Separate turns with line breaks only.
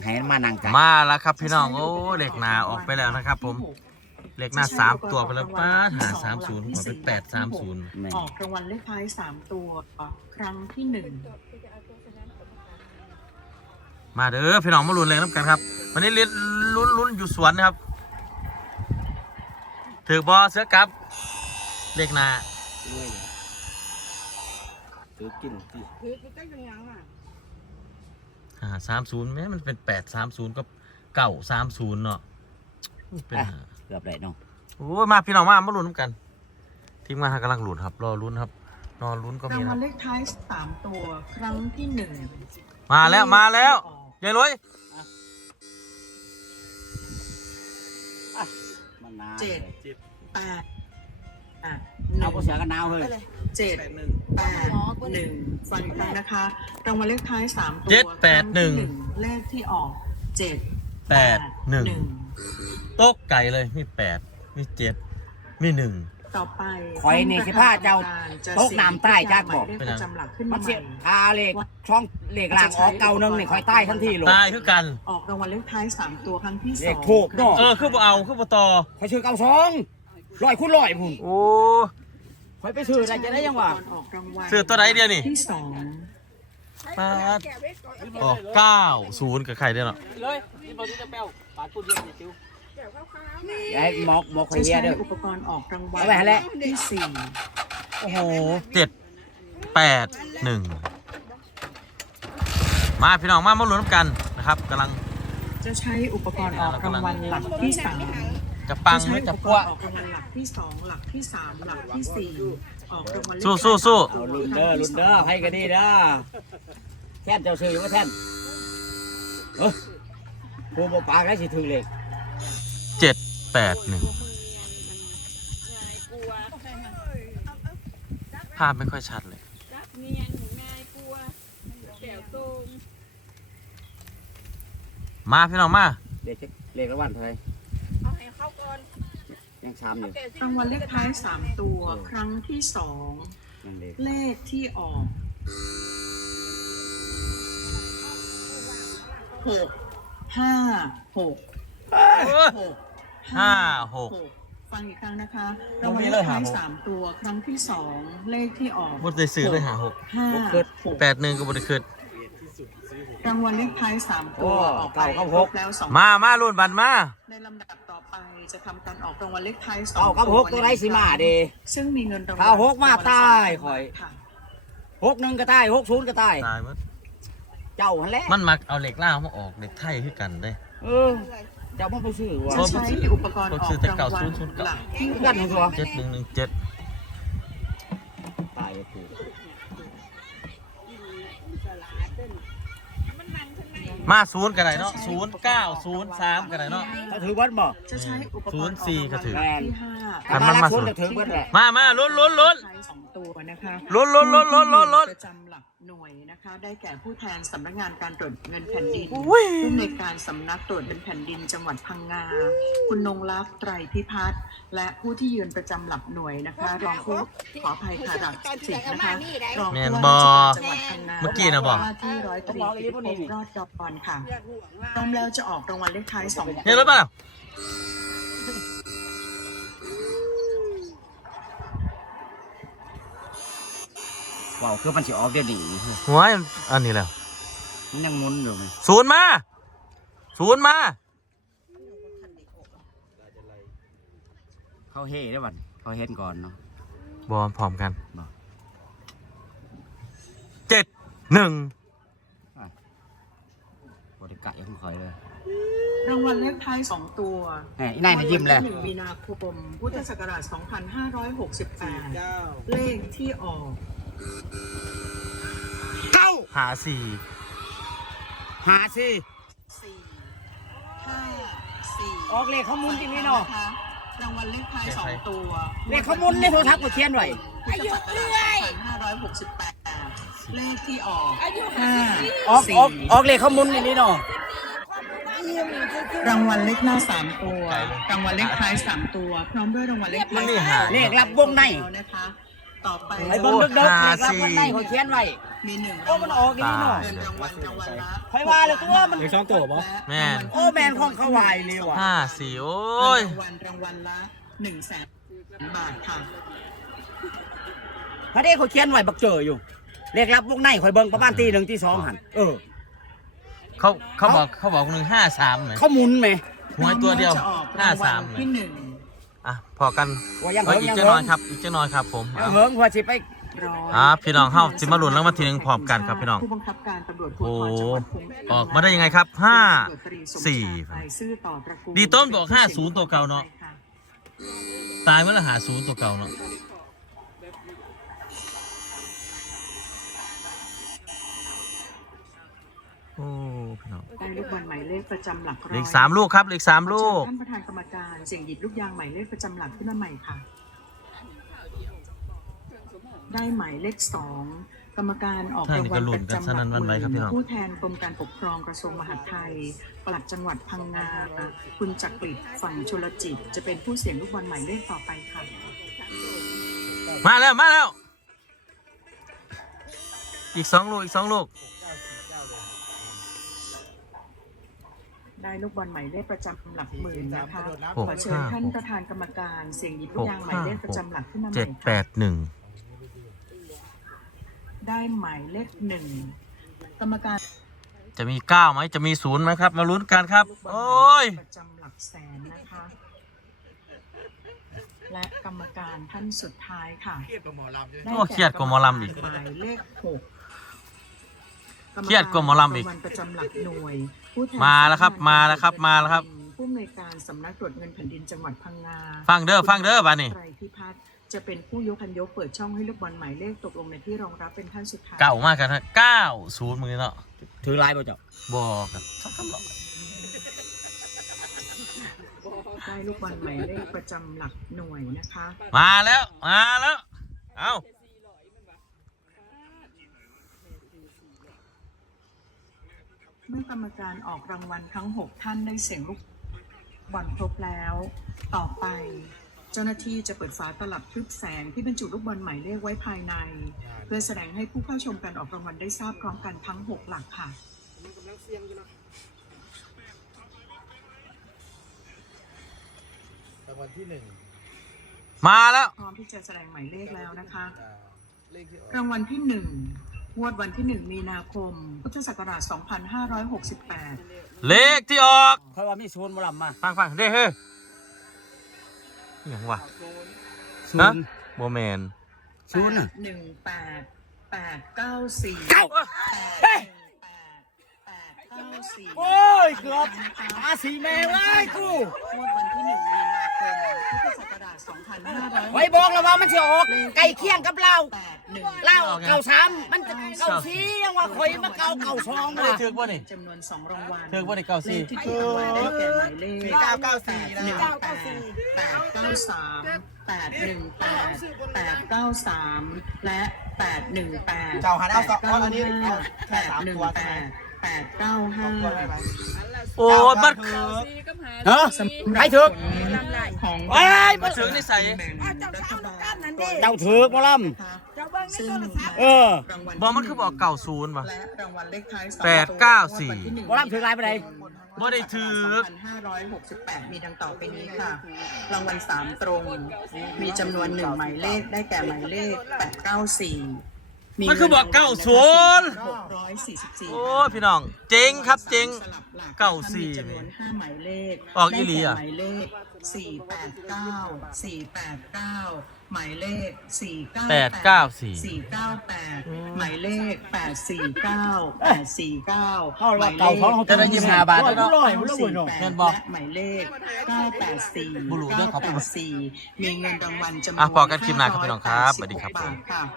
ให้มานั่งกัน
มาแล้วครับพี่น้องโอ้เหล็กหนาออกไปแล้วนะครับผมเหล็กหน้า3 ตัวไปแล้วป้าหา30ขอเป็น830
ออกรางวัลเลขท้าย3 ตัวครั้งที่1
มาเด้อพี่น้องมาลุ้นเลยน้ำกันครับวันนี้ลุ้นอยู่สวนนะครับถือบอเสือกับเหล็กหนา
ถือกินที่
30แม้มันเป็น830ก็930เนาะเป็น
เกือบได้เนาะ
โอ้ยมาพี่น้องมาลุ้นกันทีมงานกำลังลุ้นครับรอลุ้นครับรอลุ้นก็มี
ราง
นะ
วัลเลขท้าย3 ตัวครั้งที่1
มาแล้วยายลุย
7 8
เอาเสือกันหนาวเลย
7 8 1ฟังอีกครั้งนะคะรางวัลเลขท้าย3 ตัวเลขที่ออก7 8 1
โต๊ะไก่เลยมี8มี7มี1
ต่อไป
คอยนี่สิผ้าเจ้าโต๊ะน้ำใต้จักบอกมันเสียพาเลขช่องเลขล่างออกเก่านึงนี่คอยใต้ทันทีเลย
ตายคือกัน
ออกรางวัลเลขท้าย3 ตัวครั้งที่2
เลขถูกเนาะ
คือบ่เอาคือบ่ต่อ
คอยชื่อ92 100 คูณ 100พุ่น
โอ้
คอยไปซื้ออะไรจะได้ยังวะ
ซื้อตัวไหนเดียวนี่
ที่2
ป้าออก90กับใครได้เนาะ
เลยนี่บ่จะแป้วปาดปุ่นเยอะจิ๋วไอ้หมอกเฮียเด้อ
อุปกรณ์ออกรางวัลที่4
โอ้โห7 8 1มาพี่น้องมาลุ้นกันนะครับกำลัง
จะใช้อุปกรณ์ออกรางวัลหลักที่3
จะปังหรือจะปั้ว
ออกรางวัลหลักที่2หลักที่3หลักที่4ออกรางวัล
สู้
เอาลุ้นเด้อให้กันดีเด้อแท่นเจ้าซื้ออยู่ว่าแท่นผู้บ่ปากได้สิถึงเลข
7 8 1ภาพไม่ค่อยชัดเลยมาพี่น้องมา
เลขละวันเท่าไหร่ยังซ้ำอยู่
รางวัลเลขท้าย3 ตัวครั้งที่2เลขที่ออกฟังอีกครั้งนะคะรางวัลเลขท้าย3 ตัวครั้งที่2เลขที่ออก
บดได้ซื้อเลย6 8 1ก็บดได้ขึ้น
รางวัลเลขท้าย3 ตัวออกไปแล้ว2
มาลุ้นบันมา
ในลำดับต่อไปจะทำการออกรางวัลเลขท้าย
2 ตัวไรสิมาดี
ซึ่งมีเงินรางวั
ล6มาตายคอย61ก็ตาย60ก็ตายเจ้าหันแหละ
มันมักเอาเหล็กล่างมาออกเหล็กไทยคือกันได้
เจ้ามันไปซื้อว่า
จะใช้อุปกรณ์ออกรางวัลหลักที่
กันหัว
7117
ตายเลยกู
มา0กันไหนเนาะ0903กันไหนเนาะ
ถ้าถือวัดบ่
จะใช้อุปกรณ์
04ก็ถือ
คันมันมา0จะถือวัดแหละ
มาลุ้น
2 ตัวนะคะ
ลุ้น
ประจำหลักหน่วยนะคะได้แก่ผู้แทนสำนักงานการตรวจเงินแผ่นดินผู้อำนวยการสำนักตรวจเงินแผ่นดินจังหวัดพังงาคุณนงลักษณ์ไตรพิพัฒน์และผู้ที่ยืนประจำหลักหน่วยนะคะรองผู้ขออภัยค่ะหลัก10นะคะรองผู้ว่าจังหวัดพังงาที่ร้อยตรีรอดดอกบอลค่ะพร้อมแล้วจะออกรางวัลเลขท้าย2
เนี่ยรถป่ะ
ว้าวคือมันสิออกเดี๋ยวนี้
หัวอันนี้แล้ว
มันยังมุนอยู่ไหม
0มา
เขาเฮ่ได้วันเขาเห็นก่อนเนาะ
บอลพร้อมกัน7 1
บริการยังคอยเลย
รางวัลเลขท้าย2 ตัว
นายยิ้มเลย
1 มีนาคมพุทธศักราช2568เลขที่ออก
หา4
ออกเลขข้อมูลจริงนี่เนาะ
รางวัลเลขท้าย2 ตัว
เลขข้อมูลในโทรศัพท์ก็เขียนไว้
อายุเรื่อย2568เลขที่ออก
ออกเลขข้อมูลนี่เนาะ
รางวัลเลขหน้า3 ตัวรางวัลเลขท้าย3 ตัวพร้อมด้วยรางวัลเลข
เลขรับวงใน
นะคะต่อไป
ไอ้เบิ่งเด็กๆเลขรับวันไหนเขาเขียนไว้
มีหนึ่ง
โอ้มันออกอีกเนาะ
เงินรางวัลรางวัลละ
ค่อยว่าเลยตัวมัน
เลข2ตัวบ่
แม่น
โอ้แมนของเขาไหวเลยว่ะ
54โอ้ย
รางวัลละ100,000 บาทค่ะ
พระเด้เขาเขียนไว้บักเจออยู่เลขรับวงในข่อยเบิ่งประมาณตี 1ตี 2หั่น
เขาบอก153มั้ย
เขาหมุนไหม
หวยตัวเดียว
จะออกรางวัล
53
ที่
มั้ย
หนึ่ง
อ่ะพอกัน
ว่ายัง
เฮ้ย
เฮิง
อีก
ยัง
เจ้า
เฮิ
น้อง ยครับอีกเจ้าน้อยครับผม
ยังเฮิงว่าสิไป
พี่น้องเฮาสิมาลุ้นรางวัลที่1พร้อมกันครับพี่น้อง
ผู้บังคับการตำรวจภูธรจังหวัดภูเก็ต
ออกมาได้ยังไงครับ5
4
ดีต้นบอก50ตัวเก่าเนาะ ตายเมื่อละ50ตัวเก่าเนาะโอ้พี่น้อง
ได้ลูกบอลหมายเลขประจำหลักร้อย
เหลืออีก3ลูกครับเหลืออีก3ลูก
ท่านประธานกรรมการเสี่ยงหยิบลูกยางหมายเลขประจำหลักขึ้นมาใหม่ค่ะ ได้หมายเลข2กรรมการออกรางวัลประจำหลักหมื่นผู้แทนกรมการปกครองกระทรวงมหาดไทยปลัดจังหวัดพังงาคุณจักริดฝั่งชลจิตจะเป็นผู้เสี่ยงลูกบอลหมายเลขต่อไปค่ะ
มาแล้วอีก2ลูก
ได้ลูกบอลหมายเลขประจำหลักหมื่นนะคะ
หก
ขอเชิญท่านประธานกรรมการเสี่ยงหยิบลูกยางหมายเลขประจำหลักขึ้นมาใหม่ค่ะ
781
ได้หมายเลข1กรรมการ
จะมี9ไหมจะมี0ไหมครับมาลุ้นกันครับโอ้ย
ประจำหลักแสนนะคะ และกรรมการท่านสุดท้ายค่ะ
โอ้เครียดกว่าหมอลำอีก
หมายเลข6
เครียดกว่าหมอลำอีก
รางวัลประจำหลักหน่วยผู้ทน
มาแล้วครับมาแล้วครับ
ผู้อำนวยการสำนักตรวจเงินแผ่นดินจังหวัดพังงา
ฟังเด้อบ้านนี่
ไตรพิพัฒน์จะเป็นผู้ยกคันยกเปิดช่องให้ลูกบอลหมายเลขตกลงในที่รองรับเป็นท่านสุดท้าย
เก่ามากกันนะ90มือเนาะ
ถือลายบ่เจ้า
บอกกันชอบตลอด
ได้ลูกบอลหมายเลขประจำหลักหน่วยนะคะ
มาแล้วเอา
เมื่อกรรมการออกรางวัลทั้ง6ท่านได้เสียงลูกบอลครบแล้ว ต่อไป เจ้าหน้าที่จะเปิดฝาตลับทึบแสงที่บรรจุลูกบอลหมายเลขไว้ภายใน เพื่อแสดงให้ผู้เข้าชมการออกรางวัลได้ทราบพร้อมกันทั้ง6หลักค่ะ
รางวัลที่1
มาแล้ว
พร้อมที่จะแสดงหมายเลขแล้วนะคะ รางวัลที่1งวดวันที่1มีนาคมพุทธศักราช2568
เลขที่ออก
ค่อยว่ามีศูนย์บ่ลำมา
ฟังเด้เฮ้ยอย่างวะ
ศู
ฮะ
นย์
โมเมน
ศูนย์น่ะ
18894
เก้า
894
โอ้ยเกือบตาสีแมวเลยกู
งวดวันที่1มีนาคมพุทธศักราช2568
ไว้บอกแล้วว่ามันสิออกไก่เคียงกับเรา
1
เล่าเก่า3มันจะเก่า4ยังว่าข่อยมาเก่า2
ไม่ได้
ว่ะ
ถือป่ะนี่
จำนวน2รางวัล
ถือป่ะนี่
เลขที่ถูกรางวัลได้แก่หมายเลข
994 นะ
893 และ818
เจ้าหันเอาสองอันนี้
895
แค่3ตัวใช่ไหม
895
โอ้ยมัน
เฮ้อใครถึก
ของ
เอ้ย
มันถึงนิสัย
เจ้าถึกบ่ลำ
ซึ่ง
บอกมันคือบอก90ป่ะ
และรางวัลเลขท้าย2
894
บ่ลำถึกลายไปไหน
บ่ได้ถือ
2568 มีดังต่อไปนี้ค่ะ รางวัล3ตรง มีจำนวน1หมายเลขได้แก่หมายเลข 894
มันคือบอก90
644
โอ้ยพี่น้อง เจ๋งครับเจ๋ง
สลับหลัก
94
มีจำนวน5หมายเลข
ออกอีหลีอะ
ได้แก่หมายเลข 489 489 หมายเลข 498 498 หมายเลข 849 849
เฮาว่าเก่าของเขาจะได้25 บาทแล้วเนาะร้อยบ่รู้เนาะ
และหมายเลข 984
บุรุษเด้อครับ
984 มีเงินรางวัลจำนวน
อ่ะพอกันคลิปหน้าครับพี่น้องครับสวัสดีครับผม
586 บาทค่ะ